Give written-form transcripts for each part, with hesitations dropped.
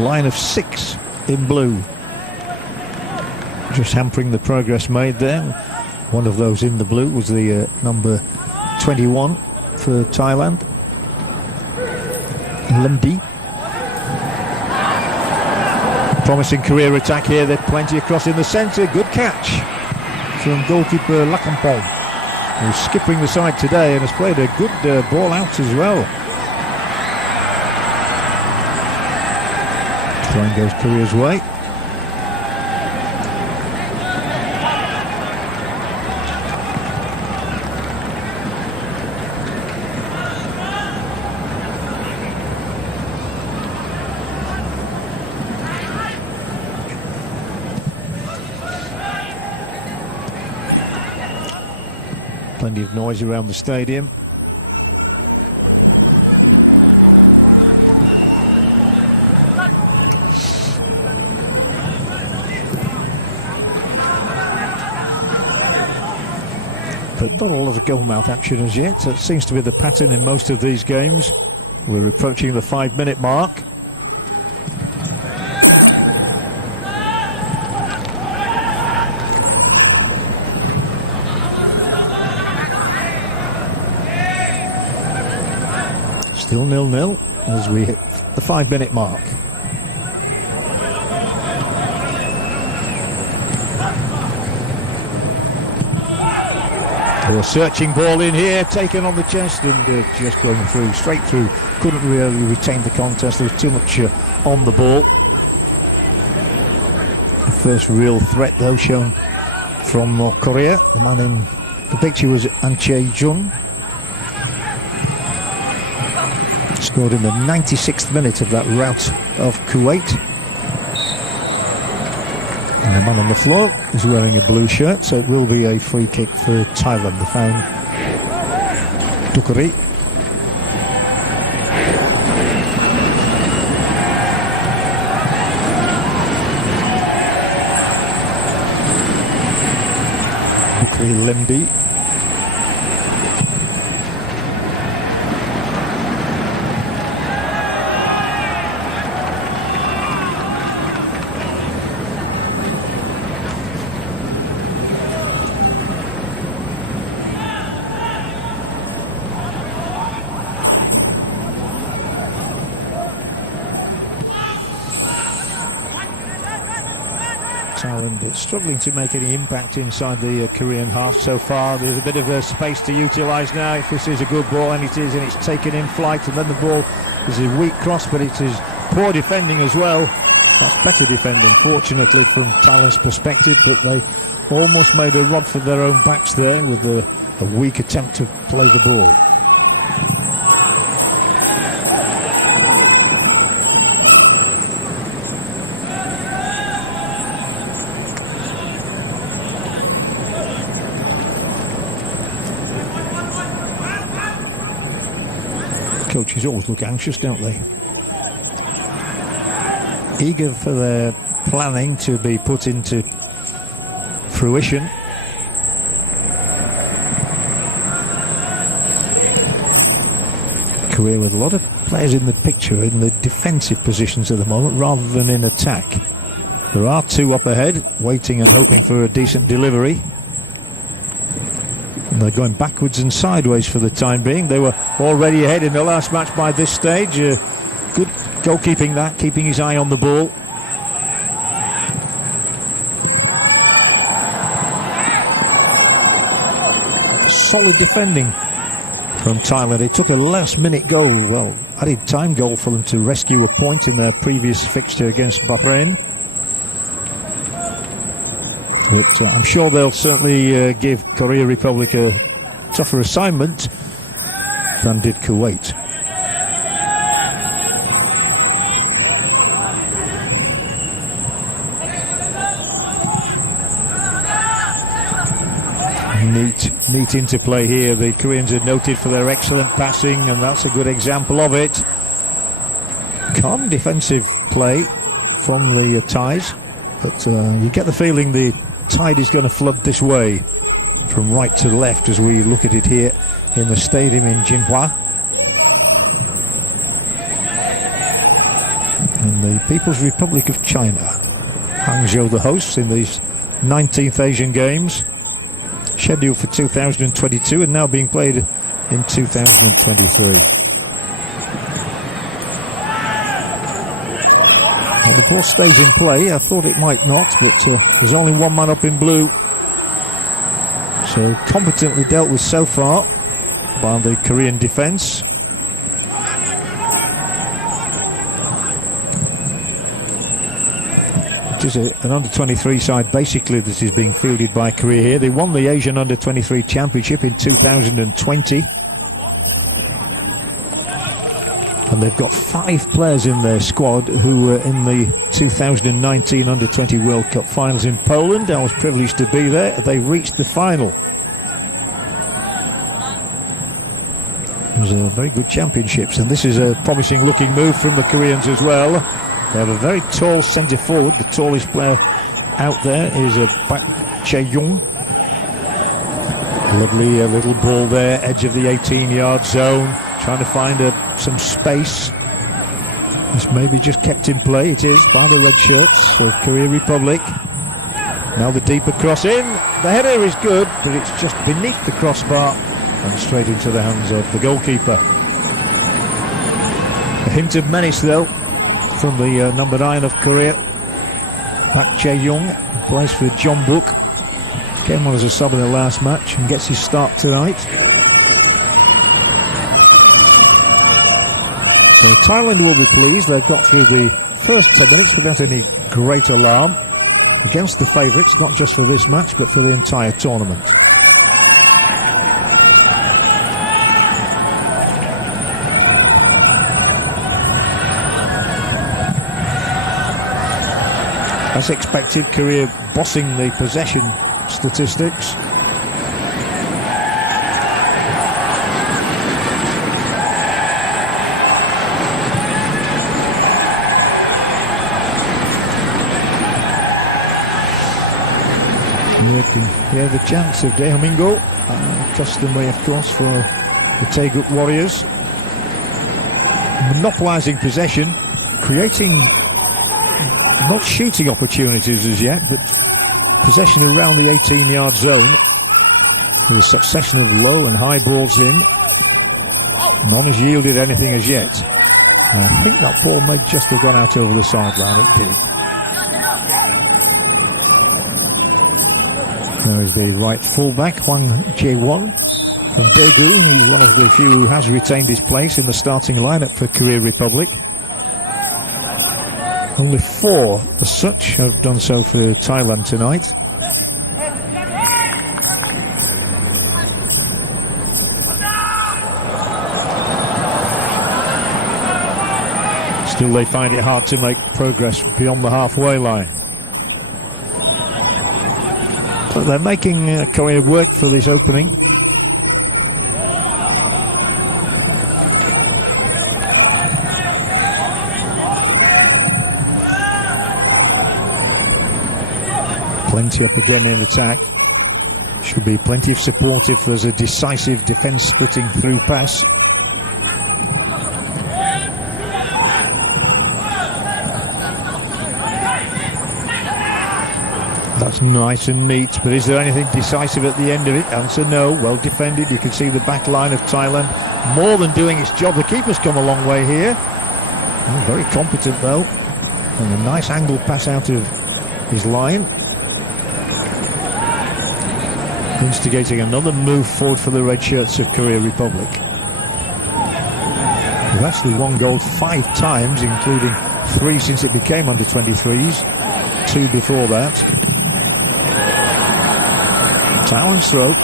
line of 6 in blue. Just hampering the progress made there. One of those in the blue was the number 21 for Thailand, Lemdi. Promising career attack here. There's plenty across in the centre. Good catch from goalkeeper Lakampong, who's skipping the side today and has played a good ball out as well. Throwing goes Korea's way. Plenty of noise around the stadium. But not a lot of goalmouth action as yet. That seems to be the pattern in most of these games. We're approaching the 5-minute mark. Still 0-0 as we hit the 5-minute mark. A searching ball in here, taken on the chest and just going through, straight through. Couldn't really retain the contest. There was too much on the ball. The first real threat though shown from Korea. The man in the picture was An Chae-jung. Scored in the 96th minute of that rout of Kuwait. And the man on the floor is wearing a blue shirt, so it will be a free kick for Thailand. The foul, Tukari. Tukari Lemdi. Thailand struggling to make any impact inside the Korean half so far. There's a bit of space to utilise now if this is a good ball, and it is, and it's taken in flight, and then the ball is a weak cross, but it is poor defending as well. That's better defending, fortunately, from Thailand's perspective, but they almost made a rod for their own backs there with a weak attempt to play the ball. Coaches always look anxious, don't they? Eager for their planning to be put into fruition. Korea with a lot of players in the picture in the defensive positions at the moment rather than in attack. There are two up ahead, waiting and hoping for a decent delivery. They're going backwards and sideways for the time being. They were already ahead in the last match by this stage. Good goalkeeping that, keeping his eye on the ball. Solid defending from Thailand. It took a last-minute goal, well, added time goal for them to rescue a point in their previous fixture against Bahrain. But I'm sure they'll certainly give Korea Republic a tougher assignment than did Kuwait. Neat interplay here. The Koreans are noted for their excellent passing, and that's a good example of it. Calm defensive play from the Thais, but you get the feeling the tide is going to flood this way from right to left as we look at it here in the stadium in Jinhua. in the People's Republic of China. Hangzhou the hosts in these 19th Asian Games, scheduled for 2022 and now being played in 2023. And the ball stays in play. I thought it might not, but there's only one man up in blue. So competently dealt with so far by the Korean defence. It is an under-23 side basically that is being fielded by Korea here. They won the Asian under-23 championship in 2020. And they've got 5 players in their squad who were in the 2019 Under-20 World Cup finals in Poland. I was privileged to be there. They reached the final. It was a very good championships, and this is a promising looking move from the Koreans as well. They have a very tall centre forward. The tallest player out there is Pak Chae-young. Lovely little ball there, edge of the 18-yard zone, trying to find some space. This may be just kept in play. It is by the red shirts of Korea Republic. Now the deeper cross in. The header is good, but it's just beneath the crossbar and straight into the hands of the goalkeeper. A hint of menace though from the number 9 of Korea, Pak Chae-young, who plays for Jeonbuk. Came on as a sub in the last match and gets his start tonight. So Thailand will be pleased. They've got through the first 10 minutes without any great alarm against the favourites, not just for this match but for the entire tournament. As expected, Korea bossing the possession statistics. You can hear the chants of Dehomingo, customary of course for the Taegeuk Warriors. Monopolising possession, creating not shooting opportunities as yet, but possession around the 18-yard zone with a succession of low and high balls in. None has yielded anything as yet. I think that ball may just have gone out over the sideline. It did. There is the right fullback, Hwang Jae-won from Daegu. He's one of the few who has retained his place in the starting lineup for Korea Republic. Only 4 as such have done so for Thailand tonight. Still they find it hard to make progress beyond the halfway line. But they're making Korea work for this opening. Plenty up again in attack. Should be plenty of support if there's a decisive defence splitting through pass. That's nice and neat, but is there anything decisive at the end of it? Answer no. Well defended. You can see the back line of Thailand more than doing its job. The keeper's come a long way here. Oh, very competent though. And a nice angle pass out of his line. Instigating another move forward for the red shirts of Korea Republic. They've actually won gold 5 times, including 3 since it became under 23s, 2 before that. Thailand's throw.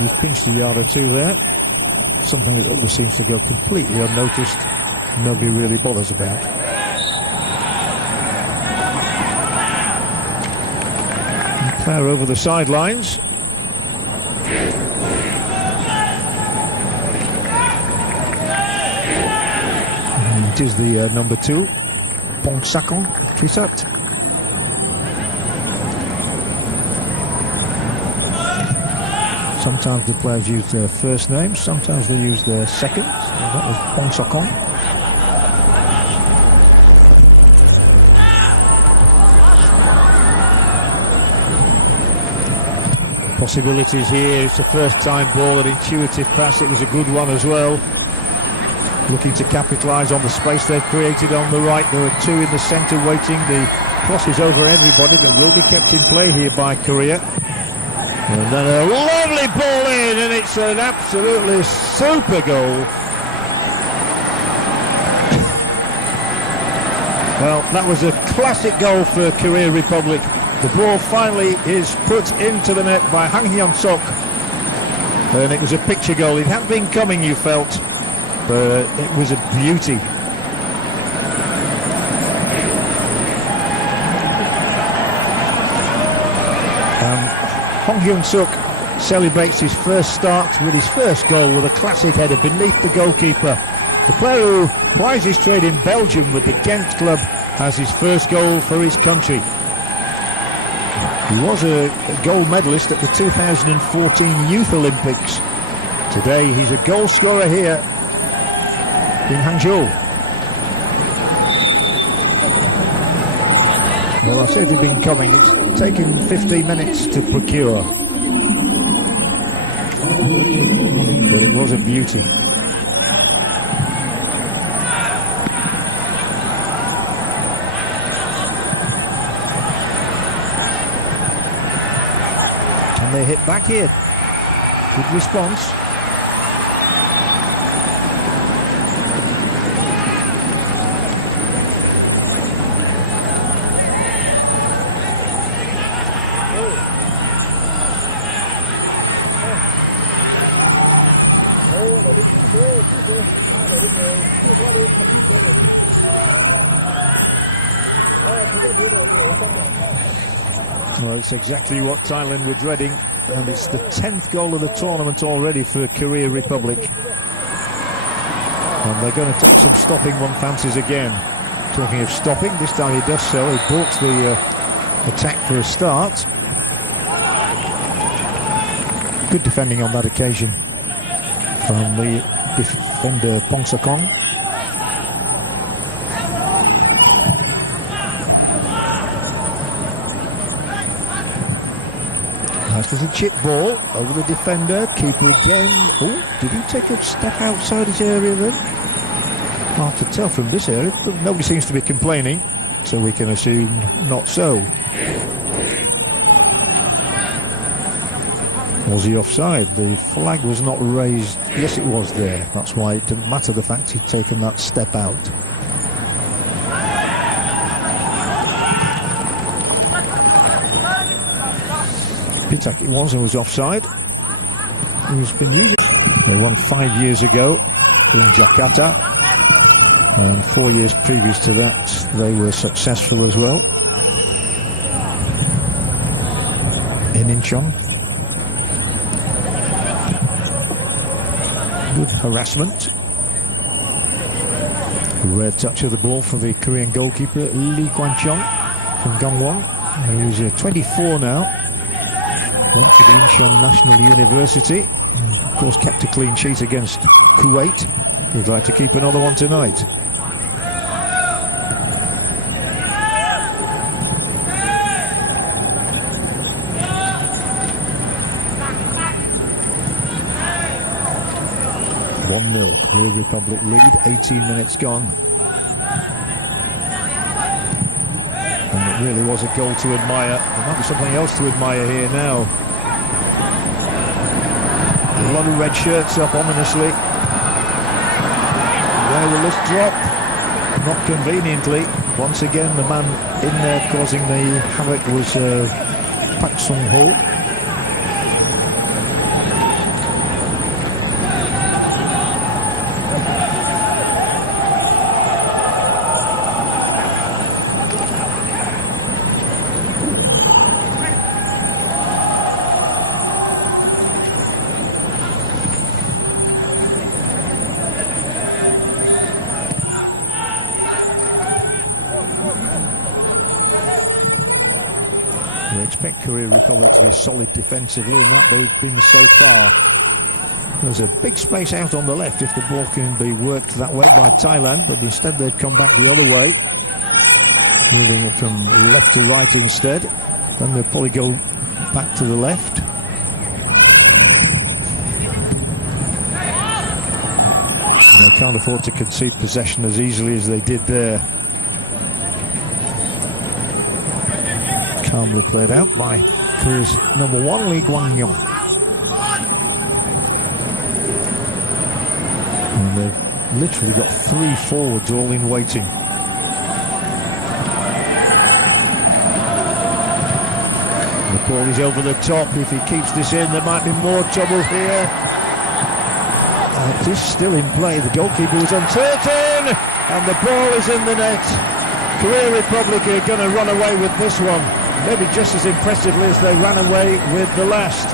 He's pinched a yard or 2 there. Something that always seems to go completely unnoticed. Nobody really bothers about. And player over the sidelines. And it is the number 2, Pongsakong Trisat. Sometimes the players use their first names, sometimes they use their seconds. That was Pongsakong. Possibilities here. It's a first time ball, an intuitive pass. It was a good one as well. Looking to capitalise on the space they've created on the right. There are two in the centre waiting. The cross is over everybody, but will be kept in play here by Korea. And then a lovely ball in, and it's an absolutely super goal. Well, that was a classic goal for Korea Republic. The ball finally is put into the net by Hang Hyun-sok, and it was a picture goal. It hadn't been coming, you felt, but it was a beauty. Hang Hyun-sok celebrates his first start with his first goal with a classic header beneath the goalkeeper. The player who plies his trade in Belgium with the Ghent club has his first goal for his country. He was a gold medalist at the 2014 Youth Olympics. Today he's a goal scorer here in Hangzhou. Well, I said they've been coming. It's taken 15 minutes to procure. But it was a beauty. And they hit back here. Good response. Well, it's exactly what Thailand were dreading, and it's the 10th goal of the tournament already for Korea Republic. And they're going to take some stopping, one fancies again. Talking of stopping, this time he does so. He balks the attack for a start. Good defending on that occasion from the defender Pongsakong. Nice little chip ball over the defender, keeper again. Oh, did he take a step outside his area then? Hard to tell from this area, but nobody seems to be complaining, so we can assume not so. Was he offside? The flag was not raised. Yes, it was there. That's why it didn't matter the fact he'd taken that step out. Pitak it was, and was offside. He's been using. They won 5 years ago in Jakarta, and 4 years previous to that they were successful as well in Incheon. Good harassment. Rare touch of the ball for the Korean goalkeeper Lee Kwan-chong from Gangwon, who's 24 now. Went to the Incheon National University. Of course, kept a clean sheet against Kuwait. He'd like to keep another one tonight. Korea Republic lead, 18 minutes gone. And it really was a goal to admire. There might be something else to admire here now. A lot of red shirts up ominously. Where will this drop? Not conveniently. Once again, the man in there causing the havoc was Pak Sung-ho. expect Korea Republic to be solid defensively, and that they've been so far. There's a big space out on the left if the ball can be worked that way by Thailand, but instead they've come back the other way, moving it from left to right instead. Then they'll probably go back to the left. And they can't afford to concede possession as easily as they did there. Calmly played out by Korea's number 1, Lee Kwang-yong. And they've literally got 3 forwards all in waiting. The ball is over the top. If he keeps this in, there might be more trouble here. It is still in play. The goalkeeper was uncertain, and the ball is in the net. Korea Republic are going to run away with this one, maybe just as impressively as they ran away with the last.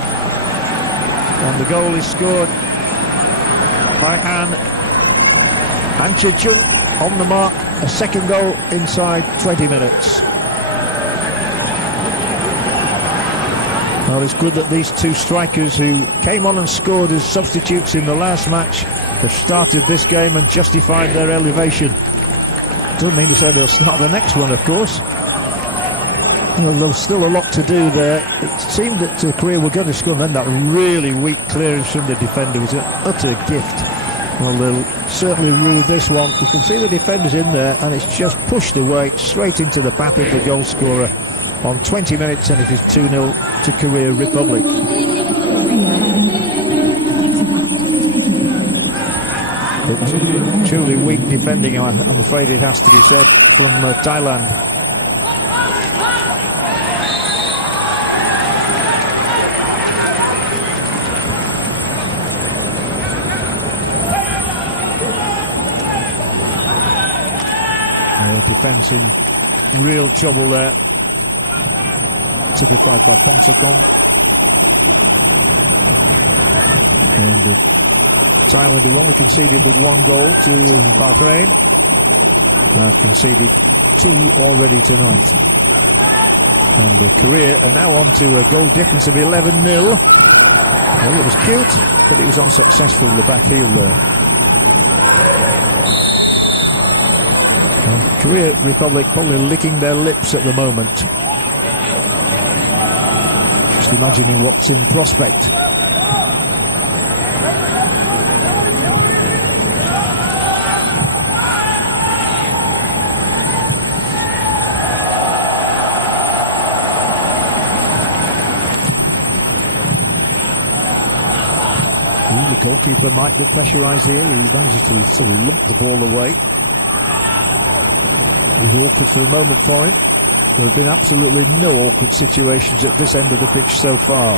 And the goal is scored by Han Chi-chung on the mark. A second goal inside 20 minutes. Well, it's good that these 2 strikers who came on and scored as substitutes in the last match have started this game and justified their elevation. Doesn't mean to say they'll start the next one, of course. Well, there's still a lot to do there. It seemed that Korea were going to score, and then that really weak clearance from the defender was an utter gift. Well, they'll certainly rue this one. You can see the defenders in there, and it's just pushed away straight into the path of the goal scorer on 20 minutes, and it is 2-0 to Korea Republic. But truly weak defending, I'm afraid it has to be said, from Thailand. Defence in real trouble there, typified by Pong Sokong. And Thailand, who only conceded the 1 goal to Bahrain, have conceded 2 already tonight. And Korea are now on to a goal difference of 11-0. Well, it was cute, but it was unsuccessful in the back heel there. Korea Republic probably licking their lips at the moment. Just imagining what's in prospect. The goalkeeper might be pressurised here. He manages to sort of lump the ball away. It was awkward for a moment for him. There have been absolutely no awkward situations at this end of the pitch so far.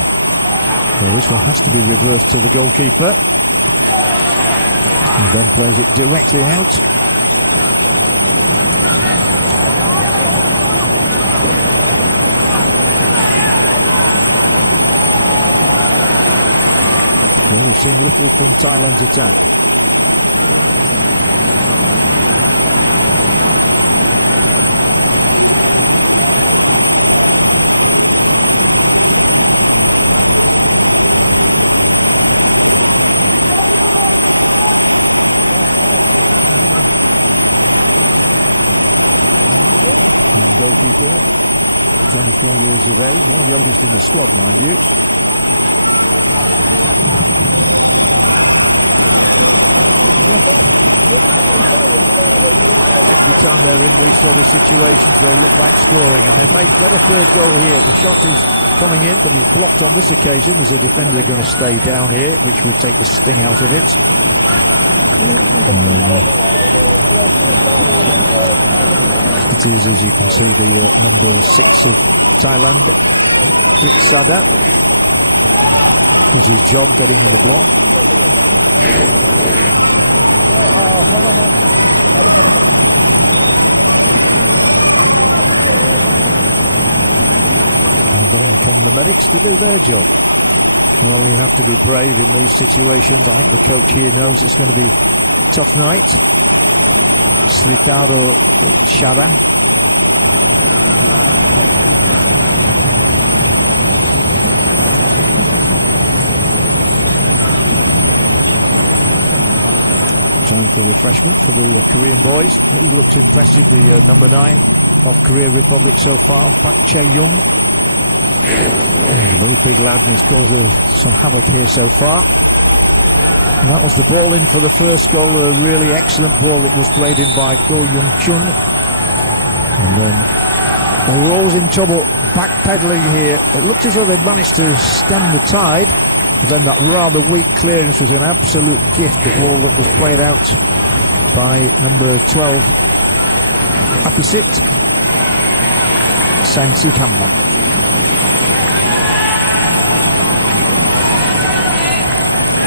Well, this one has to be reversed to the goalkeeper. And then plays it directly out. Well, we've seen little from Thailand's attack. Goalkeeper, he's only 4 years of age, one of the oldest in the squad, mind you. Every time they're in these sort of situations, they look like scoring, and they may get a 3rd goal here. The shot is coming in, but he's blocked on this occasion. There's a defender going to stay down here, which will take the sting out of it. It is, as you can see, the number 6 of Thailand, Prit Sada, does his job getting in the block. And on come the medics to do their job. Well, you have to be brave in these situations. I think the coach here knows it's going to be a tough night. Sritaro Shara. Time for refreshment for the Korean boys. He looks impressive, the number 9 of Korea Republic so far, Park Chae-young. He's a very big lad and he's caused some havoc here so far. And that was the ball in for the first goal, a really excellent ball. It was played in by Go Young-chun. And then they were always in trouble backpedaling here. It looked as though they'd managed to stem the tide. But then that rather weak clearance was an absolute gift. The ball that was played out by number 12, Apisit Sang-si-kamma.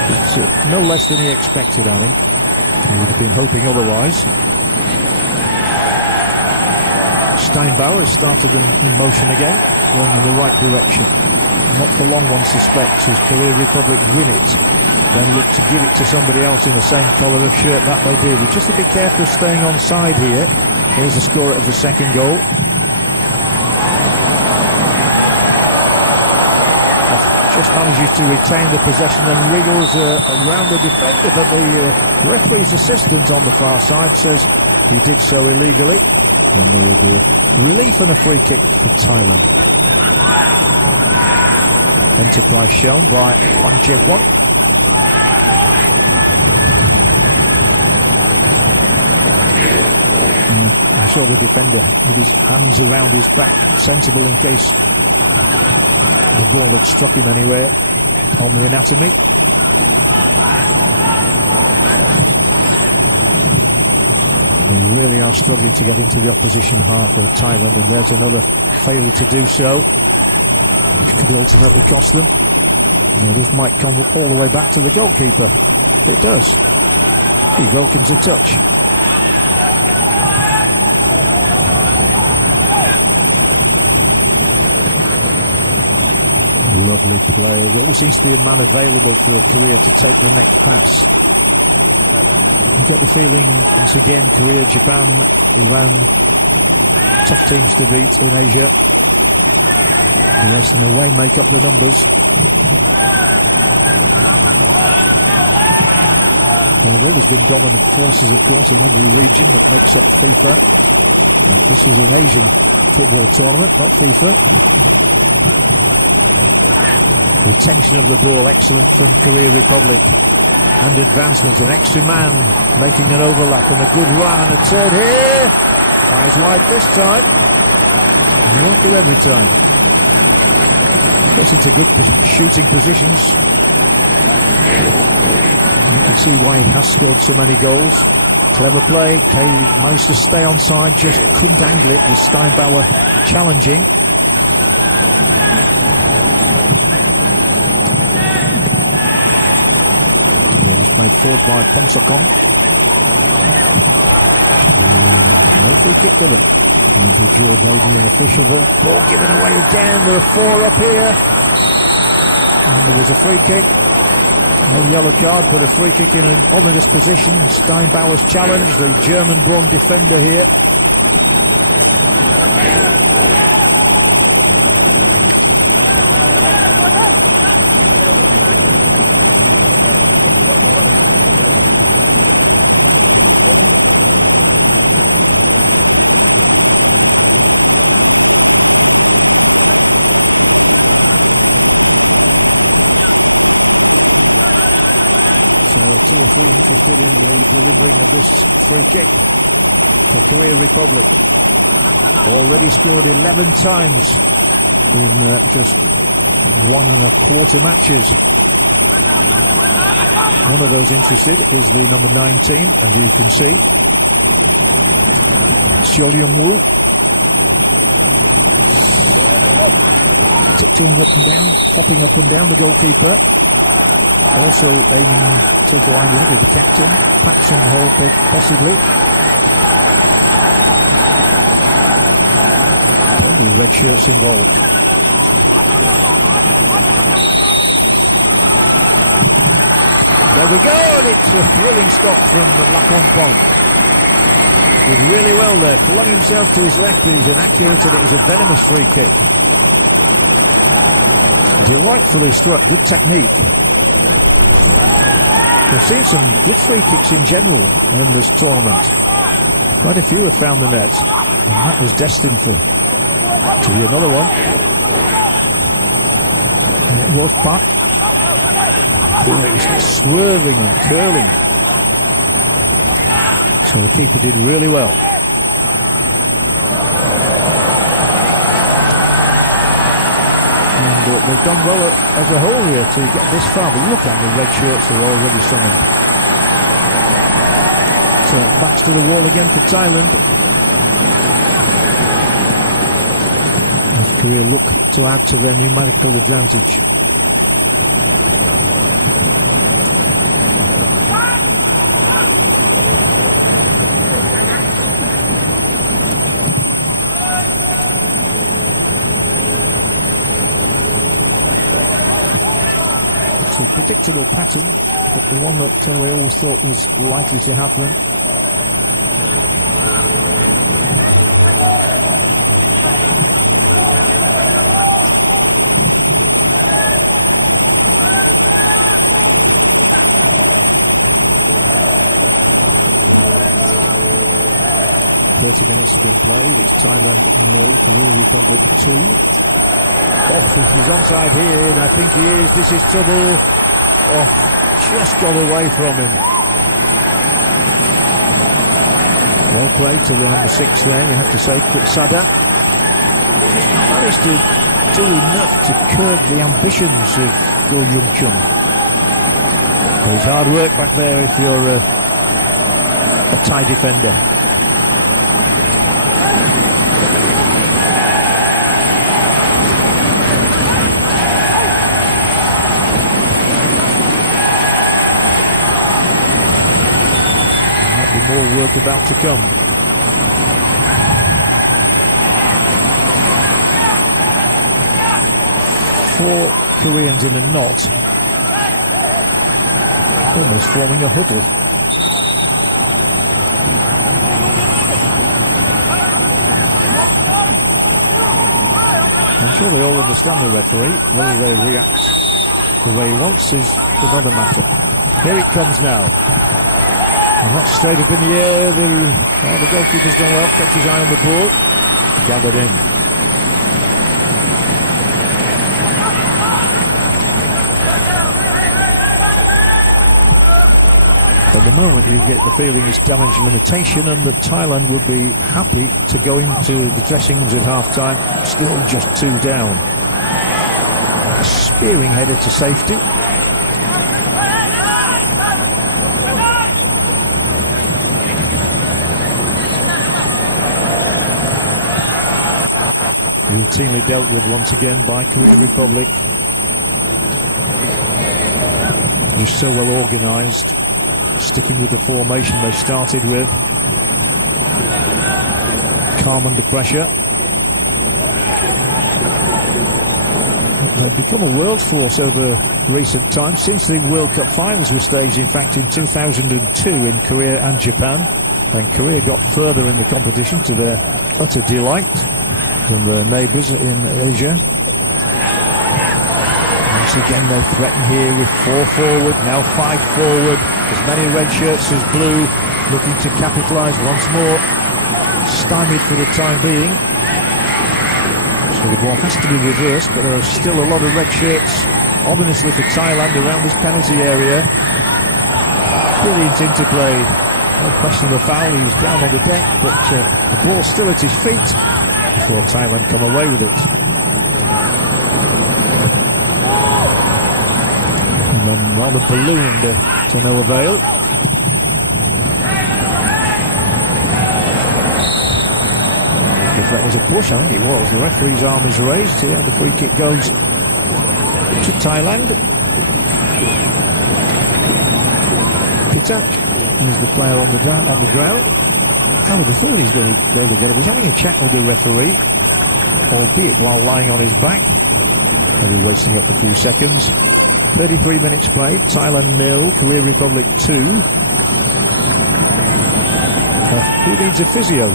It's no less than he expected, I think. He would have been hoping otherwise. Steinbauer has started in motion again, going in the right direction. Not for long, one suspects, as Korea Republic win it, then look to give it to somebody else in the same colour of shirt. That they do. But just to be careful of staying onside here. Here's the score of the second goal. Just manages to retain the possession and wriggles around the defender, but the referee's assistant on the far side says he did so illegally, and there will be a relief and a free kick for Thailand. Enterprise shown by Hwang Jae-won. I saw the defender with his hands around his back, sensible in case the ball had struck him anywhere on the anatomy. They really are struggling to get into the opposition half of Thailand, and there's another failure to do so, which could ultimately cost them. Now, this might come all the way back to the goalkeeper. It does. He welcomes a touch. Lovely play. There always seems to be a man available for Korea to take the next pass. You get the feeling, once again, Korea, Japan, Iran, tough teams to beat in Asia. The rest in a way make up the numbers. There have always been dominant forces, of course, in every region that makes up FIFA. This is an Asian football tournament, not FIFA. Retention of the ball, excellent from Korea Republic. And advancement, an extra man making an overlap, and a good run, and a turn here. Eyes wide this time. He won't do every time. Gets into good shooting positions. You can see why he has scored so many goals. Clever play. Kay managed to stay on side, just couldn't angle it with Steinbauer challenging. Played forward by Pong-sakong. No free kick given. Anthony Jordan holding an official there. Ball given away again. There are 4 up here. And there was a free kick. No yellow card, but a free kick in an ominous position. Steinbauer's challenge, the German-born defender here. So 2 or 3 interested in the delivering of this free kick for Korea Republic. Already scored 11 times in just 1.25 matches. One of those interested is the number 19, as you can see, Seo Leung-woo. Tiptoeing up and down, hopping up and down, the goalkeeper. Also aiming to the line, isn't he, the captain, Pak Sung-ho, possibly. Plenty of red shirts involved. There we go, and it's a thrilling stop from Lakonpong. Did really well there, flung himself to his left. It was inaccurate and it was a venomous free kick. Delightfully struck, good technique. We've seen some good free kicks in general in this tournament. Quite a few have found the net, and that was destined to be another one. And it was back. It was swerving and curling. So the keeper did really well. And they've done well as a whole here to get this far. But look at the red shirts they're already summoned. So backs to the wall again for Thailand. As Korea look to add to their numerical advantage. It's a predictable pattern, but the one that we always thought was likely to happen. Minutes have been played. It's Thailand 0, Korea Republic 2. Off, if he's onside here, and I think he is. This is trouble. Off, just got away from him. Well played to the number 6 there, you have to say, Sada. Just managed to do enough to curb the ambitions of Go Jung Chun. It's hard work back there if you're a Thai defender. More work about to come. Four Koreans in a knot, almost forming a huddle. I'm sure they all understand the referee. Whether they react the way he wants is another matter. Here it comes now. And that's straight up in the air. The goalkeeper's done well, kept his eye on the ball, gathered in. At the moment you get the feeling it's damage limitation, and that Thailand would be happy to go into the dressing rooms at half-time, still just 2 down. Spearing header to safety. Routinely dealt with once again by Korea Republic. Just so well organised, sticking with the formation they started with. Calm under pressure. They've become a world force over recent times, since the World Cup finals were staged, in fact, in 2002 in Korea and Japan. And Korea got further in the competition to their utter delight from their neighbours in Asia. Once again they threaten here with 4 forward, now 5 forward, as many red shirts as blue, looking to capitalise once more. Stymied for the time being. So the ball has to be reversed, but there are still a lot of red shirts, ominously for Thailand, around this penalty area. Brilliant interplay. No question of a foul, he was down on the deck, but the ball's still at his feet before Thailand come away with it. And then rather ballooned to no avail. If that was a push, I think it was. The referee's arm is raised here. The free kick goes to Thailand. Pitak is the player on the ground. I would have thought he's going to be able to get it. He's having a chat with the referee, albeit while lying on his back. Maybe wasting up a few seconds. 33 minutes played. Thailand 0, Korea Republic 2. Who needs a physio?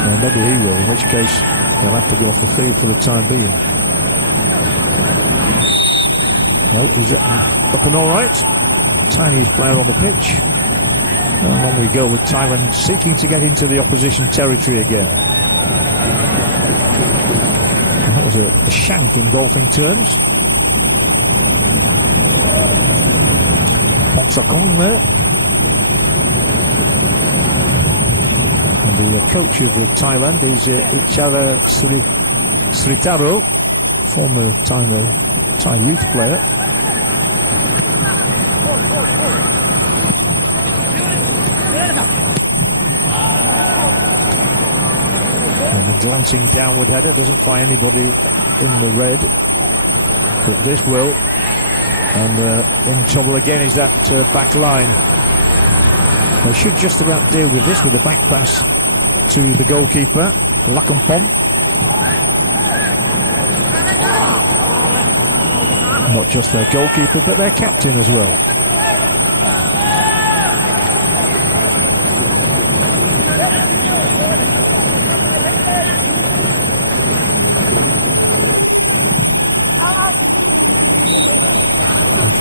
Well, maybe he will, in which case he'll have to go off the field for the time being. No, he's up and all right. tiniest player on the pitch. And on we go with Thailand seeking to get into the opposition territory again. That was a shank in golfing terms. Hoksakong there. And the coach of Thailand is Ichara Sritaro, former Thai youth player. Glancing downward header, doesn't find anybody in the red, but this will. And in trouble again is that back line. They should just about deal with this with a back pass to the goalkeeper, Lakampom. Not just their goalkeeper, but their captain as well.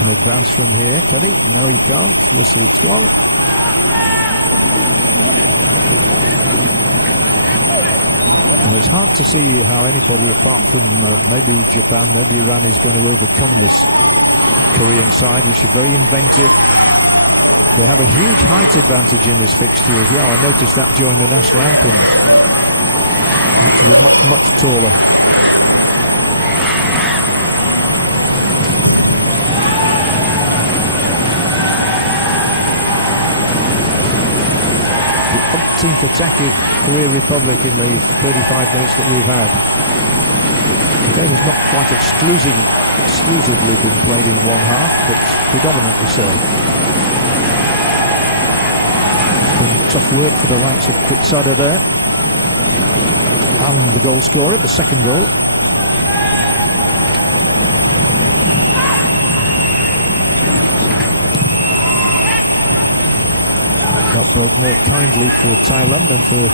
Advance from here, can he? No, he can't. Whistle's gone. And it's hard to see how anybody apart from maybe Japan, maybe Iran is going to overcome this Korean side, which is very inventive. They have a huge height advantage in this fixture as well. I noticed that during the national anthems, which was much, much taller. Team's attack of Korea Republic in the 35 minutes that we've had. The game has not quite exclusively been played in one half, but predominantly so. Some tough work for the likes of Kritsada there. And the goal scorer, the second goal. Broke more kindly for Thailand than for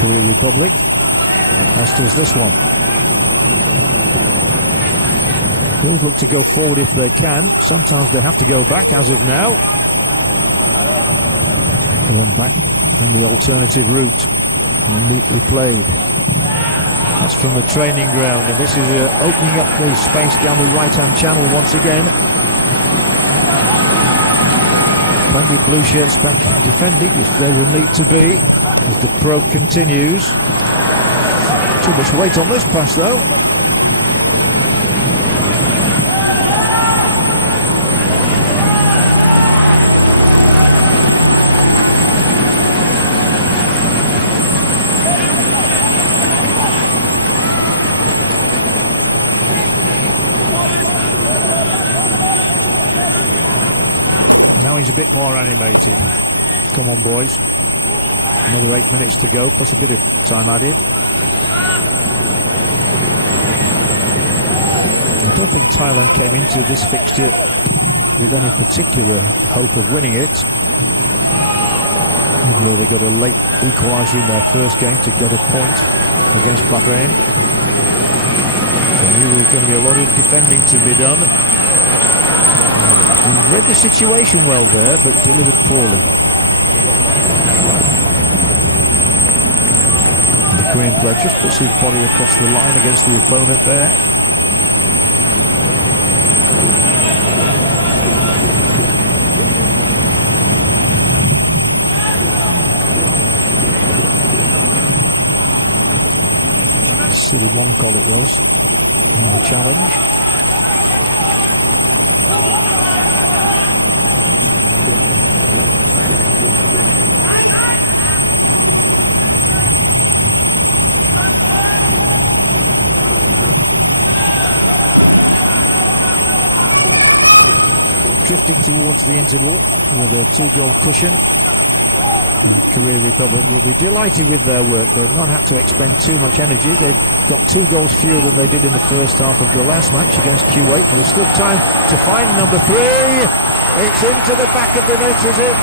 Korea Republic, as does this one. They always look to go forward if they can. Sometimes they have to go back, as of now. And then back in the alternative route. Neatly played. That's from the training ground, and this is opening up the space down the right-hand channel once again. Plenty of blue shirts back defending if there will need to be as the probe continues. Too much weight on this pass though. Now he's a bit more animated. Come on, boys. Another 8 minutes to go, plus a bit of time added. I don't think Thailand came into this fixture with any particular hope of winning it. Even though they got a late equaliser in their first game to get a point against Bahrain. So I knew there was going to be a lot of defending to be done. He read the situation well there, but delivered poorly. The Korean player just puts his body across the line against the opponent there. City Moncol it was in the challenge. Drifting towards the interval with a 2-goal cushion. And Korea Republic will be delighted with their work. They've not had to expend too much energy. They've got 2 goals fewer than they did in the first half of the last match against Kuwait. But there's still time to find number 3. It's into the back of the net, is it?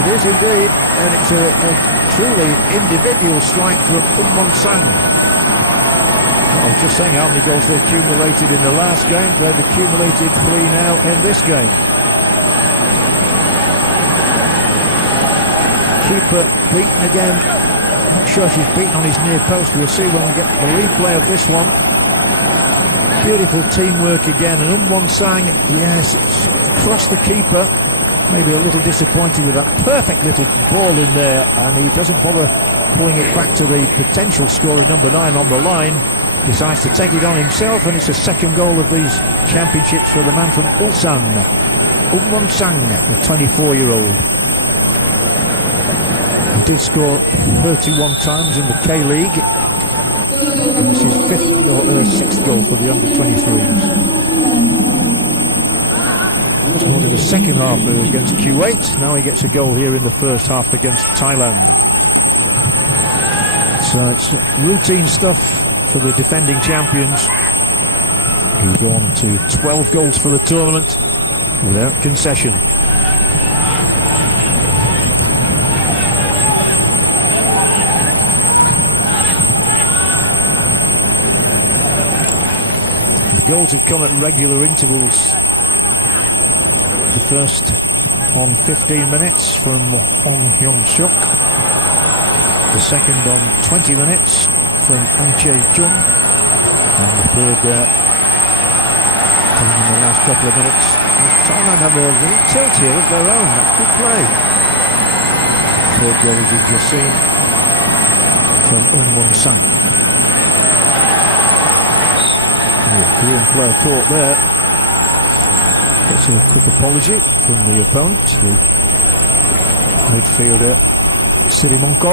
It is indeed. And it's a truly individual strike from Sang. I was just saying how many goals they accumulated in the last game. They've accumulated 3 now in this game. Keeper beaten again. I'm not sure if he's beaten on his near post. We'll see when we get the replay of this one. Beautiful teamwork again. And Sang, yes, crossed the keeper. Maybe a little disappointed with that perfect little ball in there, and he doesn't bother pulling it back to the potential scorer, number 9 on the line. Decides to take it on himself, and it's a second goal of these championships for the man from Ulsan, Sang, the 24-year-old. He did score 31 times in the K-League. And this is 6th goal for the under-23s. Scored in the second half against Kuwait. Now he gets a goal here in the first half against Thailand. So it's routine stuff for the defending champions, who go on to 12 goals for the tournament without concession. The goals have come at regular intervals. The first on 15 minutes from Hong Hyun-suk. The second on 20 minutes from An Chae-jung. And the third coming in the last couple of minutes. Thailand have a little tilt here of their own. That's good play. Third goal, as you've just seen, from Sang. The Korean player caught there. Gets a quick apology from the opponent, the midfielder Sirimonko.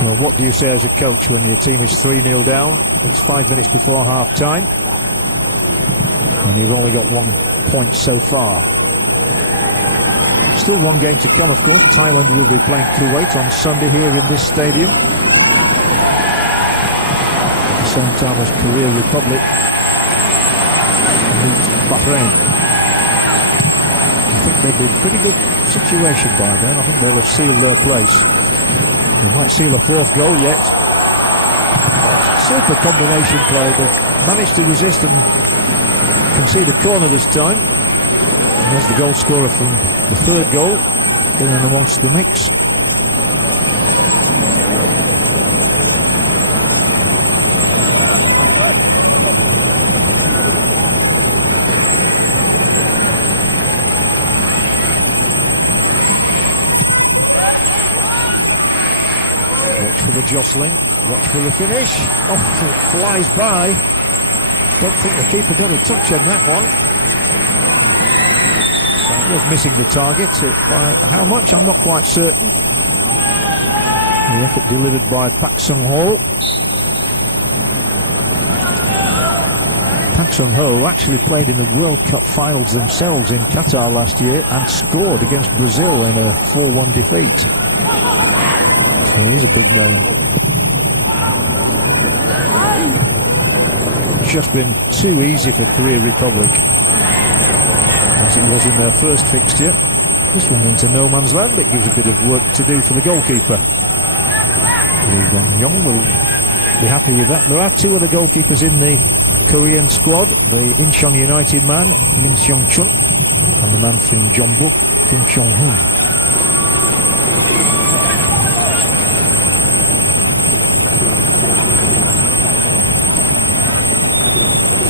Well, what do you say as a coach when your team is 3-0 down? It's 5 minutes before half time, and you've only got 1 point so far. Still one game to come, of course. Thailand will be playing Kuwait on Sunday here in this stadium. Same time as Korea Republic meet Bahrain. I think they'll be in a pretty good situation by then. I think they'll have sealed their place. They might seal a 4th goal yet. Super combination play. They've managed to resist and concede a corner this time. And there's the goal scorer from the 3rd goal in and amongst the mix. Watch for the jostling, watch for the finish. Oh, it flies by. Don't think the keeper got a touch on that one. So it was missing the target. By how much, I'm not quite certain. The effort delivered by Pak Sung-ho. Pak Sung-ho actually played in the World Cup finals themselves in Qatar last year and scored against Brazil in a 4-1 defeat. So he's a big name. It's just been too easy for Korea Republic, as it was in their first fixture. This one's into no man's land. It gives a bit of work to do for the goalkeeper. Lee Won-young will be happy with that. There are 2 other goalkeepers in the Korean squad. The Incheon United man, Min Seong-chun, and the man from Jeonbuk, Kim Chong-hoon.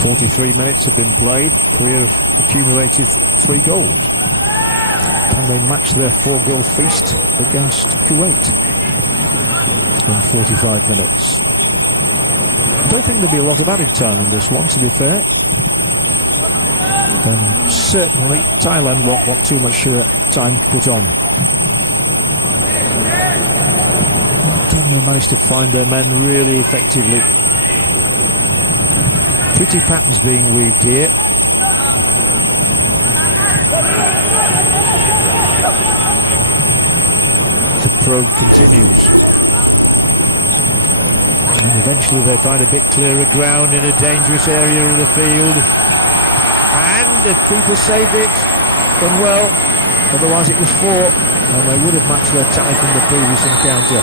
43 minutes have been played. Korea have accumulated 3 goals. Can they match their 4-goal feast against Kuwait in 45 minutes? I don't think there'll be a lot of added time in this one, to be fair. And certainly Thailand won't want too much time put on. Can they manage to find their men really effectively? Pretty patterns being weaved here. The probe continues. And eventually they find a bit clearer ground in a dangerous area of the field. And the keeper saved it. Done well. Otherwise it was 4. and they would have matched their tally from the previous encounter.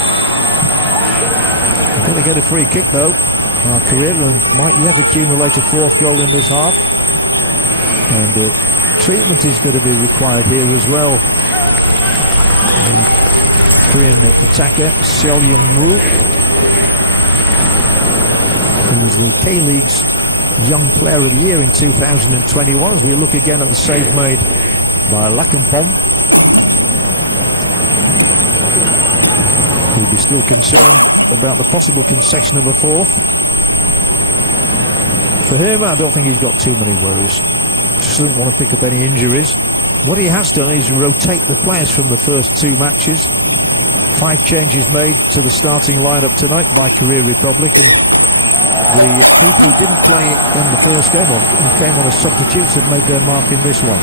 Going to get a free kick though. Our career and might yet accumulate a fourth goal in this half. And treatment is going to be required here as well. Korean attacker Seo Young-woo, who was the K-League's Young Player of the Year in 2021, as we look again at the save made by Lakampong. He'll be still concerned about the possible concession of a fourth. For him, I don't think he's got too many worries. Just doesn't want to pick up any injuries. What he has done is rotate the players from the first two matches. 5 changes made to the starting lineup tonight by Korea Republic, and the people who didn't play in the first game or who came on as substitutes have made their mark in this one.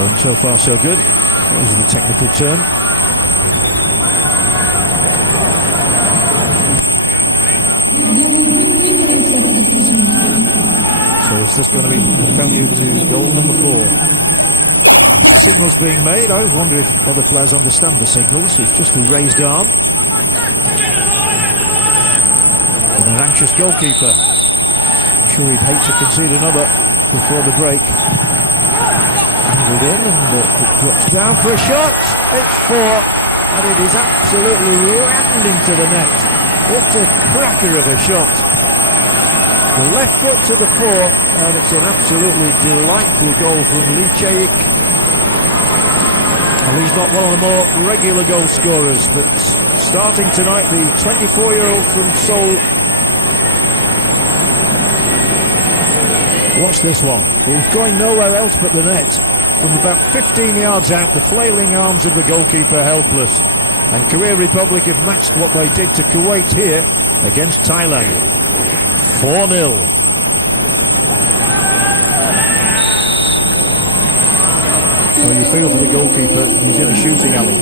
And so far so good. This is the technical turn. So is this going to be value to goal number 4? Signals being made. I always wonder if other players understand the signals. It's just a raised arm. And an anxious goalkeeper. I'm sure he'd hate to concede another before the break. Handled in, and it drops down for a shot. It's 4, and it is absolutely landing to the net. It's a cracker of a shot. The left foot to the fore, and it's an absolutely delightful goal from Lee Chae-ik. And he's not one of the more regular goal scorers, but starting tonight, the 24-year-old from Seoul. Watch this one. He's going nowhere else but the net. From about 15 yards out, the flailing arms of the goalkeeper helpless. And Korea Republic have matched what they did to Kuwait here against Thailand. 4-0. So you feel for the goalkeeper, he's in a shooting alley.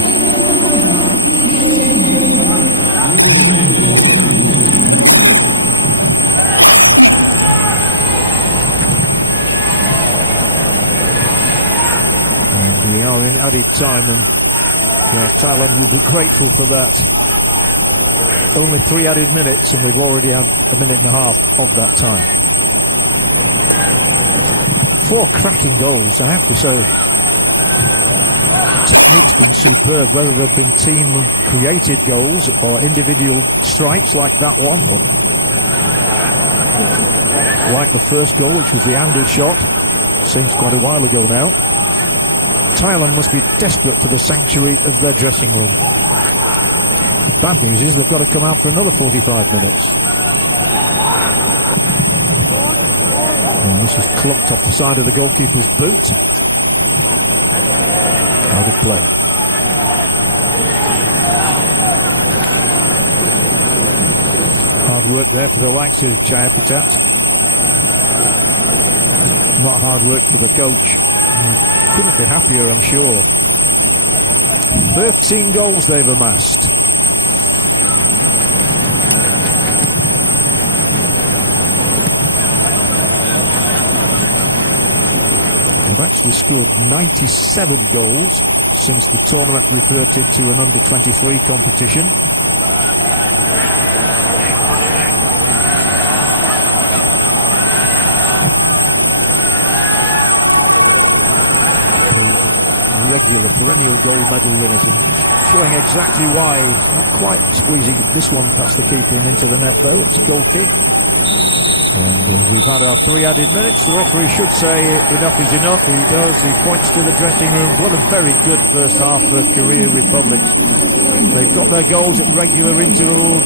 And we are in added time, and Thailand will be grateful for that. Only 3 added minutes, and we've already had a minute and a half of that time. 4 cracking goals, I have to say. Technique's been superb, whether they've been team-created goals or individual strikes like that one, or like the first goal, which was the handed shot. Seems quite a while ago now. Thailand must be desperate for the sanctuary of their dressing room. The bad news is they've got to come out for another 45 minutes. And this is clumped off the side of the goalkeeper's boot. Out of play. Hard work there for the likes of Chayapitat. Not hard work for the coach. Couldn't be happier, I'm sure. 13 goals they've amassed. They've actually scored 97 goals since the tournament reverted to an under-23 competition. Regular perennial gold medal winners, and showing exactly why. He's not quite squeezing this one past the keeper and into the net though. It's a goal kick. And we've had our 3 added minutes. The referee should say enough is enough. He does. He points to the dressing rooms. What a very good first half for Korea Republic. They've got their goals at regular intervals.